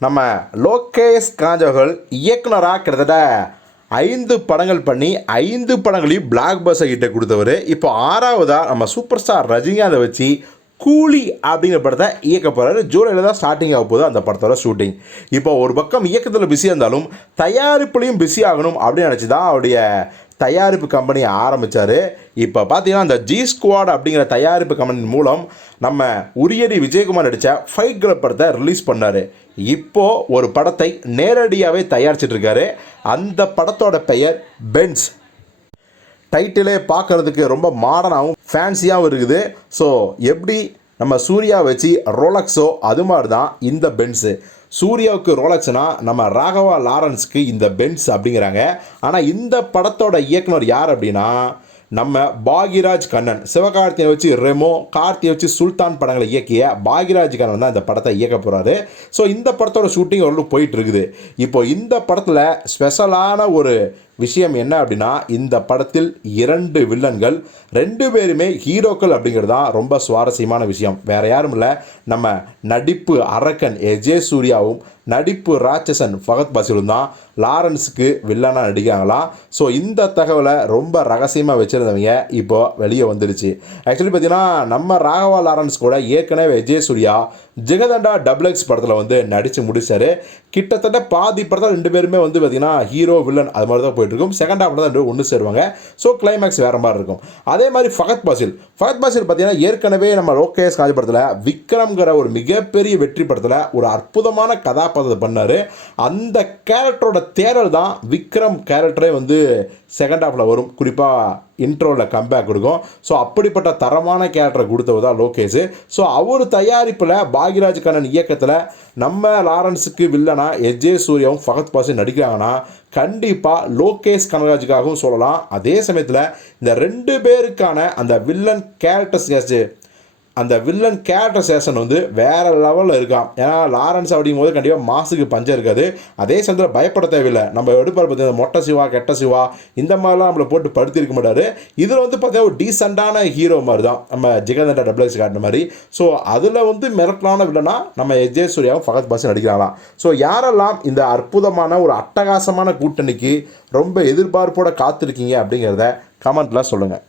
நம்ம லோகேஷ் காஞ்சவர்கள் இயக்குனராக கிட்டத்தட்ட ஐந்து படங்கள் பண்ணி ஐந்து படங்களையும் பிளாக் பஸ்ஸை கிட்ட கொடுத்தவர். இப்போ ஆறாவதாக நம்ம சூப்பர் ஸ்டார் ரஜினிகாந்தை வச்சு கூலி அப்படிங்கிற படத்தை இயக்க போகிறாரு ஜூலையில் தான் ஸ்டார்டிங் ஆக போகுது அந்த படத்தோட ஷூட்டிங் இப்போ ஒரு பக்கம் இயக்கத்தில் பிஸியாக இருந்தாலும் தயாரிப்புலையும் பிஸி ஆகணும் அப்படின்னு நினச்சி தான் அவருடைய தயாரிப்பு கம்பெனியை ஆரம்பித்தார் இப்போ பார்த்தீங்கன்னா அந்த ஜி ஸ்குவாட் அப்படிங்கிற தயாரிப்பு கம்பெனி மூலம் நம்ம உரியடி விஜயகுமார் நடித்த ஃபைட் கிளப் படத்தை ரிலீஸ் பண்ணார். இப்போது ஒரு படத்தை நேரடியாகவே தயாரிச்சிட்ருக்காரு அந்த படத்தோட பெயர் பென்ஸ் டைட்டிலே பார்க்கறதுக்கு ரொம்ப மாடர்னாகவும் ஃபேன்சியாகவும் இருக்குது. ஸோ எப்படி நம்ம சூர்யா வச்சு ரோலக்ஸோ அது மாதிரி தான் இந்த பென்ஸு சூர்யாவுக்கு ரோலக்ஸ்னா நம்ம ராகவா லாரன்ஸ்க்கு இந்த பென்ஸ் அப்படிங்கிறாங்க. ஆனால் இந்த படத்தோட இயக்குனர் யார் அப்படின்னா நம்ம பாகிராஜ் கண்ணன் சிவகார்த்தியை வச்சு ரெமோ கார்த்தியை வச்சு சுல்தான் படங்களை இயக்கிய பாகிராஜ் கண்ணன் தான் இந்த படத்தை இயக்க போகிறாரு ஸோ இந்த படத்தோட ஷூட்டிங் ஓரளவு போயிட்டு இருக்குது இப்போ இந்த படத்தில் ஸ்பெஷலான ஒரு விஷயம் என்ன அப்படின்னா இந்த படத்தில் இரண்டு வில்லன்கள் ரெண்டு பேருமே ஹீரோக்கள் அப்படிங்கிறது தான் ரொம்ப சுவாரஸ்யமான விஷயம். வேறு யாரும் இல்லை. நம்ம நடிப்பு அரக்கன் எஜே சூர்யாவும் நடிப்பு ராட்சசன் ஃபகத் பாசிலும் தான் லாரன்ஸுக்கு வில்லனாக நடிக்கிறாங்களாம் ஸோ இந்த தகவலை ரொம்ப ரகசியமாக வச்சுருந்தவங்க இப்போ வெளியே வந்துடுச்சு. ஆக்சுவலி பார்த்தீங்கன்னா நம்ம ராகவா லாரன்ஸ் கூட ஏற்கனவே விஜய் சூர்யா ஜெகதண்டா டபுள் எக்ஸ் படத்தில் வந்து நடித்து முடித்தார் கிட்டத்தட்ட பாதி படத்தில் ரெண்டு பேருமே வந்து பார்த்தீங்கன்னா ஹீரோ வில்லன் அது மாதிரி தான் போயிட்டுருக்கும் செகண்ட் ஹாஃபில் தான் ரெண்டு ஒன்று சேருவாங்க. ஸோ கிளைமேக்ஸ் வேறு மாதிரி இருக்கும். அதே மாதிரி ஃபகத் பாசில் ஃபகத் பாசில் பார்த்தீங்கன்னா ஏற்கனவே நம்ம லோகேஷ் காஜ் படத்தில் விக்ரம்ங்கிற ஒரு மிகப்பெரிய வெற்றி படத்தில் ஒரு அற்புதமான கதாபாத்திரம் கதாபாத்திரத்தை பண்ணார். அந்த கேரக்டரோட தேரல் தான் விக்ரம் கேரக்டரே வந்து செகண்ட் ஹாஃபில் வரும். குறிப்பாக இன்ட்ரோவில் கம்பேக் கொடுக்கும். ஸோ அப்படிப்பட்ட தரமான கேரக்டரை கொடுத்தவர் தான் லோகேஷ். ஸோ அவர் தயாரிப்பில் பாக்யராஜ் கண்ணன் இயக்கத்தில் நம்ம லாரன்ஸுக்கு வில்லனா எஜே சூர்யாவும் ஃபகத் பாசி நடிக்கிறாங்கன்னா கண்டிப்பாக லோகேஷ் கனகராஜுக்காகவும் சொல்லலாம். அதே சமயத்தில் இந்த ரெண்டு பேருக்கான அந்த வில்லன் கேரக்டர்ஸ் அந்த வில்லன் கேரக்டரைசேஷன் வந்து வேற லெவலில் இருக்கான். ஏன்னா லாரன்ஸ் அப்படிங்கும் போது கண்டிப்பாக மாசுக்கு பஞ்சம் இருக்காது. அதே சமயத்தில் பயப்பட தேவையில்லை. நம்ம எடுப்பார் பார்த்தீங்கன்னா மொட்டை சிவா கெட்ட சிவா இந்த மாதிரிலாம் நம்மளை போட்டு படுத்திருக்க மாட்டாரு. இதில் வந்து பார்த்தீங்கன்னா ஒரு டீசெண்டான ஹீரோ மாதிரி தான் நம்ம ஜிகந்தண்டா டபுள் காட்டின மாதிரி. ஸோ அதில் வந்து மிரட்டலான வில்லனா நம்ம எஜே சூர்யாவும் ஃபகத் பாசி நடிக்கிறாங்களாம். ஸோ யாரெல்லாம் இந்த அற்புதமான ஒரு அட்டகாசமான கூட்டணிக்கு ரொம்ப எதிர்பார்ப்போட காத்திருக்கீங்க அப்படிங்கிறத கமெண்ட்டில் சொல்லுங்கள்